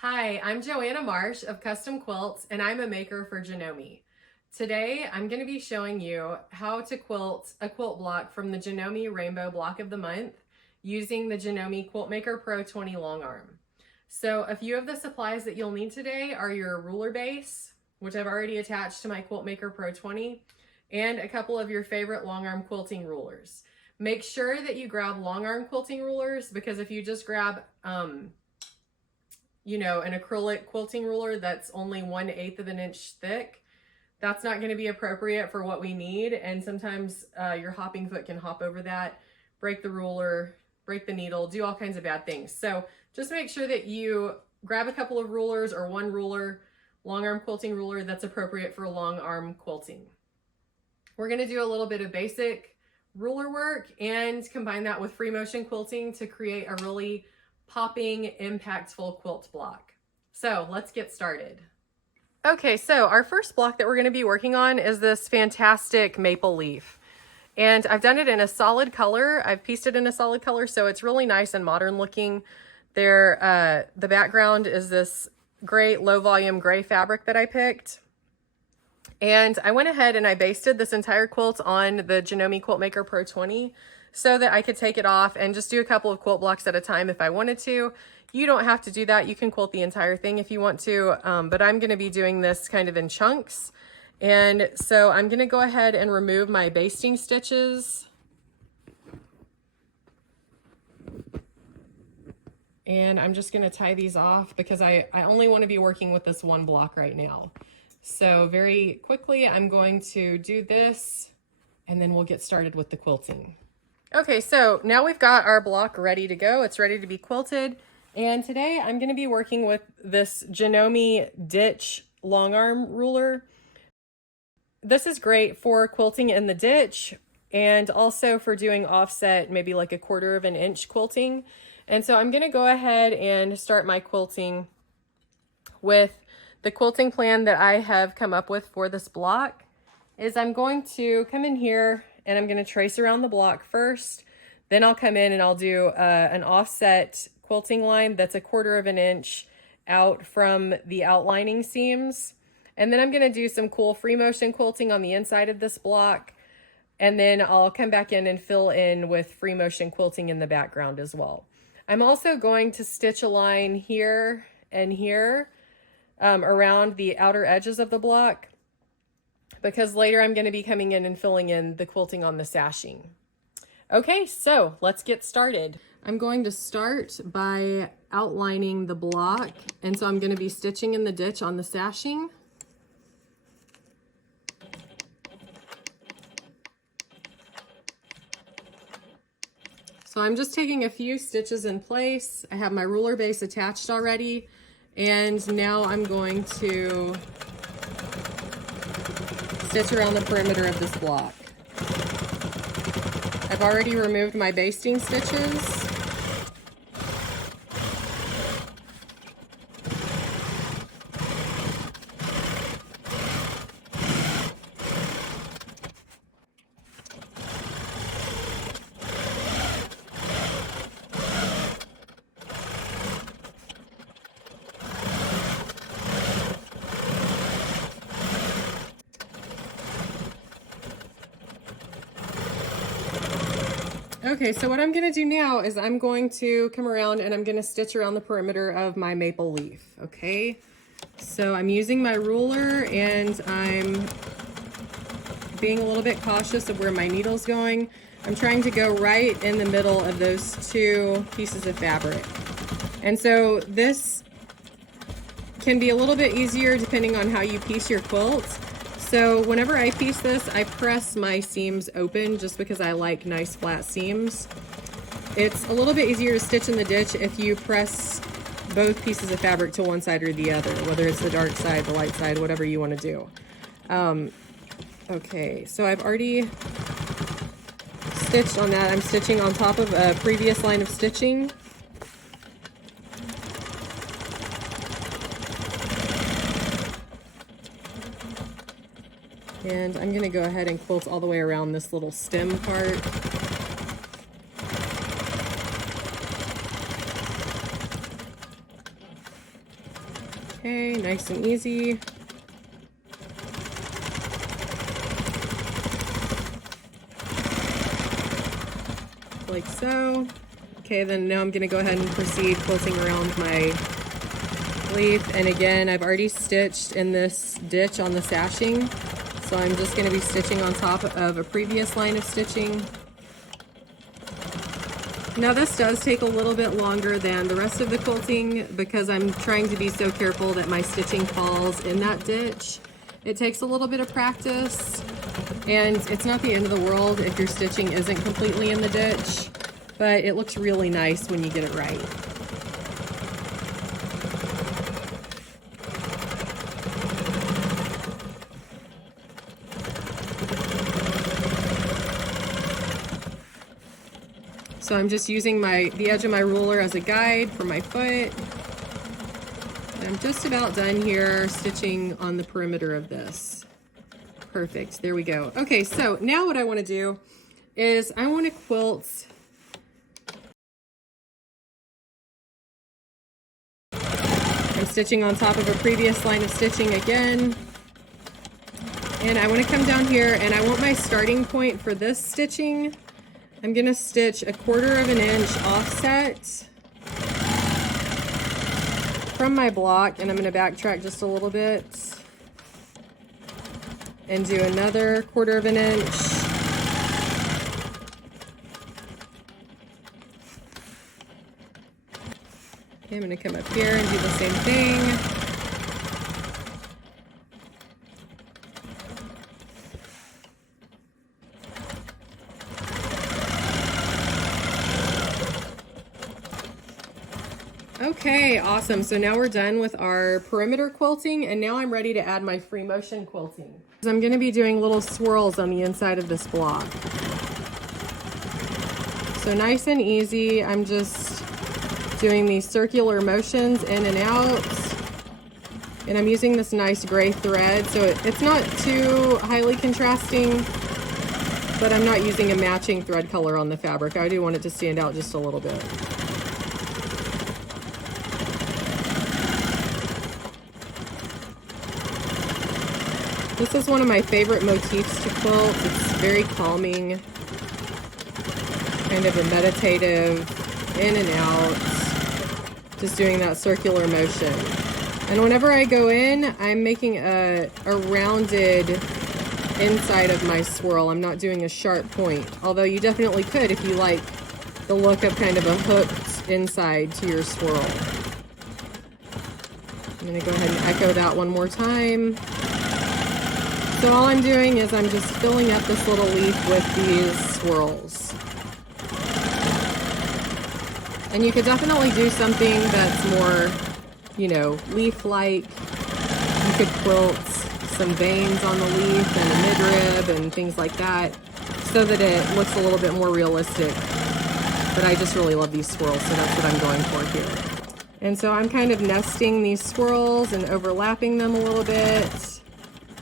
Hi, I'm Joanna Marsh of Custom Quilts, and I'm a maker for Janome. Today, I'm going to be showing you how to quilt a quilt block from the Janome Rainbow Block of the Month using the Janome Quiltmaker Pro 20 long arm. So a few of the supplies that you'll need today are your ruler base, which I've already attached to my Quiltmaker Pro 20, and a couple of your favorite long arm quilting rulers. Make sure that you grab long arm quilting rulers, because if you just grab an acrylic quilting ruler that's only 1/8 of an inch thick, that's not going to be appropriate for what we need. And sometimes your hopping foot can hop over that, break the ruler, break the needle, do all kinds of bad things. So just make sure that you grab a couple of rulers or one ruler, long arm quilting ruler that's appropriate for long arm quilting. We're going to do a little bit of basic ruler work and combine that with Freemotion Quilting to create a really popping, impactful quilt block. So let's get started. Okay, so our first block that we're going to be working on is this fantastic maple leaf. And I've done it in a solid color. I've pieced it in a solid color, so it's really nice and modern looking. The background is this great low volume gray fabric that I picked. And I went ahead and I basted this entire quilt on the Janome Quiltmaker Pro 20 so that I could take it off and just do a couple of quilt blocks at a time if I wanted to. You don't have to do that. You can quilt the entire thing if you want to, but I'm going to be doing this kind of in chunks. And so I'm going to go ahead and remove my basting stitches. And I'm just going to tie these off because I only want to be working with this one block right now. So very quickly, I'm going to do this and then we'll get started with the quilting. Okay, so now we've got our block ready to go. It's ready to be quilted. And today I'm going to be working with this Janome ditch long arm ruler. This is great for quilting in the ditch and also for doing offset, maybe like 1/4 of an inch quilting. And so I'm going to go ahead and start my quilting with the quilting plan that I have come up with for this block. Is I'm going to come in here and I'm going to trace around the block first. Then I'll come in and I'll do an offset quilting line that's 1/4 of an inch out from the outlining seams. And then I'm going to do some cool Freemotion quilting on the inside of this block. And then I'll come back in and fill in with Freemotion quilting in the background as well. I'm also going to stitch a line here and here around the outer edges of the block, because later I'm going to be coming in and filling in the quilting on the sashing. Okay, so let's get started. I'm going to start by outlining the block, and so I'm going to be stitching in the ditch on the sashing. So I'm just taking a few stitches in place. I have my ruler base attached already, and now I'm going to stitch around the perimeter of this block. I've already removed my basting stitches. Okay, so what I'm going to do now is I'm going to come around and I'm going to stitch around the perimeter of my maple leaf. Okay, so I'm using my ruler and I'm being a little bit cautious of where my needle's going. I'm trying to go right in the middle of those two pieces of fabric. And so this can be a little bit easier depending on how you piece your quilt. So whenever I piece this, I press my seams open just because I like nice flat seams. It's a little bit easier to stitch in the ditch if you press both pieces of fabric to one side or the other, whether it's the dark side, the light side, whatever you want to do. Okay, so I've already stitched on that. I'm stitching on top of a previous line of stitching. And I'm going to go ahead and quilt all the way around this little stem part. Okay, nice and easy. Like so. Okay, then now I'm gonna go ahead and proceed quilting around my leaf. And again, I've already stitched in this ditch on the sashing, so I'm just gonna be stitching on top of a previous line of stitching. Now this does take a little bit longer than the rest of the quilting because I'm trying to be so careful that my stitching falls in that ditch. It takes a little bit of practice, and it's not the end of the world if your stitching isn't completely in the ditch, but it looks really nice when you get it right. So I'm just using the edge of my ruler as a guide for my foot. I'm just about done here stitching on the perimeter of this. Perfect, there we go. Okay, so now what I want to do is I want to quilt I'm stitching on top of a previous line of stitching again. And I want to come down here and I want my starting point for this stitching. I'm going to stitch 1/4 of an inch offset from my block, and I'm going to backtrack just a little bit and do another 1/4 of an inch. Okay, I'm going to come up here and do the same thing. Okay, awesome. So now we're done with our perimeter quilting, and now I'm ready to add my Freemotion quilting. So I'm going to be doing little swirls on the inside of this block. So nice and easy, I'm just doing these circular motions in and out. And I'm using this nice gray thread, so it's not too highly contrasting, but I'm not using a matching thread color on the fabric. I do want it to stand out just a little bit. This is one of my favorite motifs to quilt. It's very calming, kind of a meditative, in and out, just doing that circular motion. And whenever I go in, I'm making a rounded inside of my swirl. I'm not doing a sharp point, although you definitely could if you like the look of kind of a hooked inside to your swirl. I'm gonna go ahead and echo that one more time. So all I'm doing is I'm just filling up this little leaf with these swirls. And you could definitely do something that's more, you know, leaf-like. You could quilt some veins on the leaf and a midrib and things like that so that it looks a little bit more realistic. But I just really love these swirls, so that's what I'm going for here. And so I'm kind of nesting these swirls and overlapping them a little bit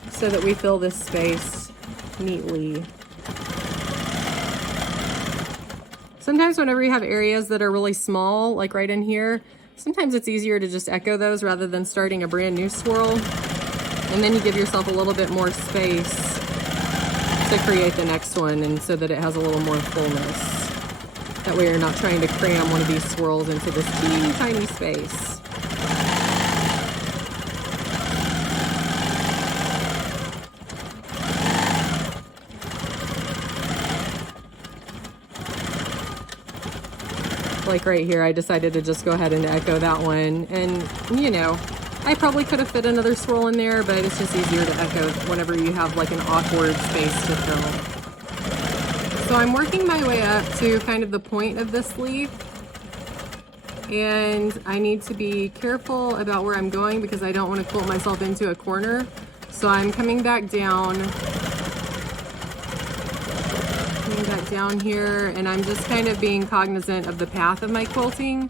so that we fill this space neatly. Sometimes whenever you have areas that are really small, like right in here, sometimes it's easier to just echo those rather than starting a brand new swirl. And then you give yourself a little bit more space to create the next one, and so that it has a little more fullness. That way you're not trying to cram one of these swirls into this teeny tiny space. Like right here, I decided to just go ahead and echo that one. And, you know, I probably could have fit another swirl in there, but it's just easier to echo whenever you have like an awkward space to fill. So I'm working my way up to kind of the point of this leaf. And I need to be careful about where I'm going because I don't want to quilt myself into a corner. So I'm coming back down here, and I'm just kind of being cognizant of the path of my quilting.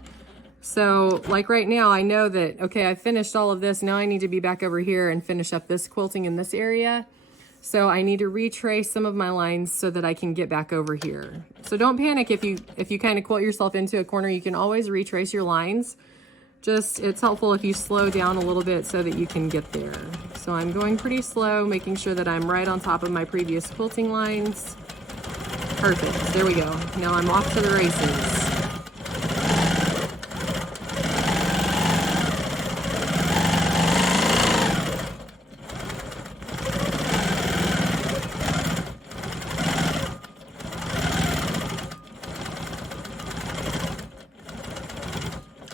So like right now, I know that, okay, I finished all of this. Now I need to be back over here and finish up this quilting in this area. So I need to retrace some of my lines so that I can get back over here. So don't panic if you kind of quilt yourself into a corner. You can always retrace your lines. Just, it's helpful if you slow down a little bit so that you can get there. So I'm going pretty slow, making sure that I'm right on top of my previous quilting lines. Perfect, there we go. Now I'm off to the races.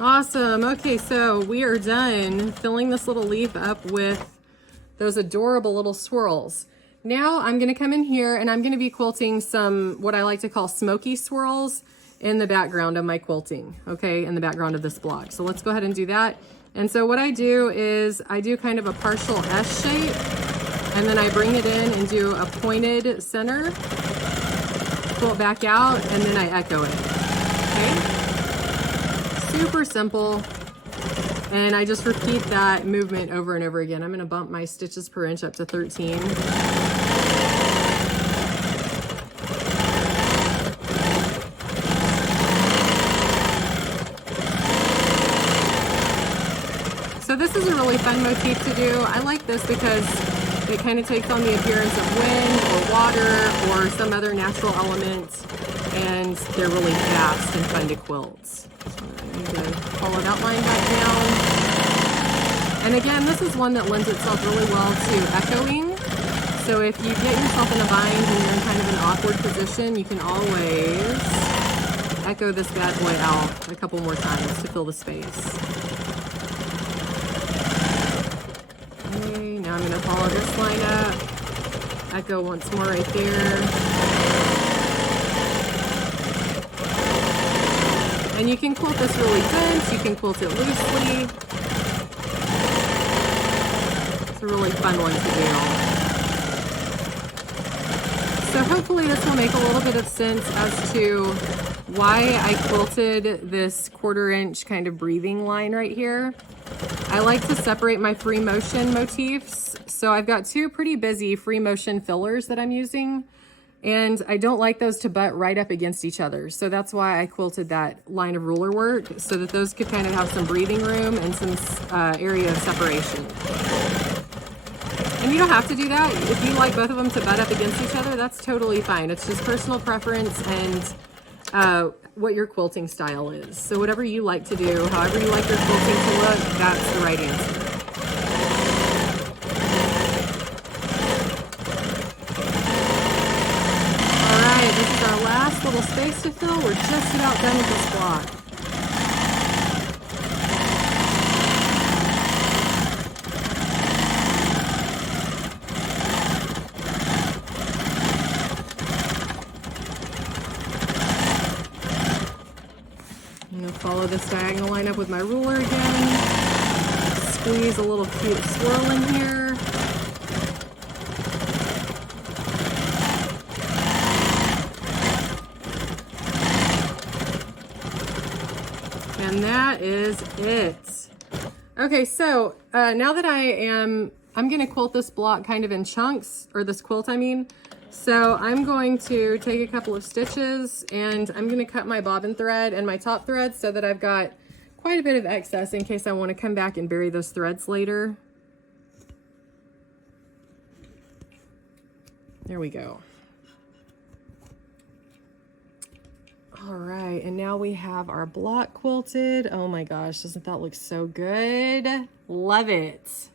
Awesome. Okay, so we are done filling this little leaf up with those adorable little swirls. Now I'm going to come in here and I'm going to be quilting some what I like to call smoky swirls in the background of my quilting, okay, in the background of this block. So let's go ahead and do that. And so what I do is I do kind of a partial S shape, and then I bring it in and do a pointed center, pull it back out, and then I echo it, okay? Super simple, and I just repeat that movement over and over again. I'm going to bump my stitches per inch up to 13. So this is a really fun motif to do. I like this because it kind of takes on the appearance of wind or water or some other natural element, and they're really fast and fun to quilt. So I'm going to follow that line back down. And again, this is one that lends itself really well to echoing. So if you get yourself in a bind and you're in kind of an awkward position, you can always echo this bad boy out a couple more times to fill the space. Okay, now I'm going to follow this line up, echo once more right there. And you can quilt this really dense, you can quilt it loosely. It's a really fun one to do. So hopefully this will make a little bit of sense as to why I quilted this 1/4 inch kind of breathing line right here. I like to separate my free motion motifs. So I've got two pretty busy free motion fillers that I'm using, and I don't like those to butt right up against each other. So that's why I quilted that line of ruler work, so that those could kind of have some breathing room and some area of separation. And you don't have to do that. If you like both of them to butt up against each other, that's totally fine. It's just personal preference and what your quilting style is. So whatever you like to do, however you like your quilting to look, that's the right answer. All right, this is our last little space to fill. We're just about done with this block. I'm going to follow this diagonal line up with my ruler again. Squeeze a little cute swirl in here. And that is it. Okay, so now that I'm going to quilt this block kind of in chunks, or this quilt, I mean. So I'm going to take a couple of stitches and I'm going to cut my bobbin thread and my top thread so that I've got quite a bit of excess in case I want to come back and bury those threads later. There we go. All right, and now we have our block quilted. Oh my gosh, doesn't that look so good? Love it.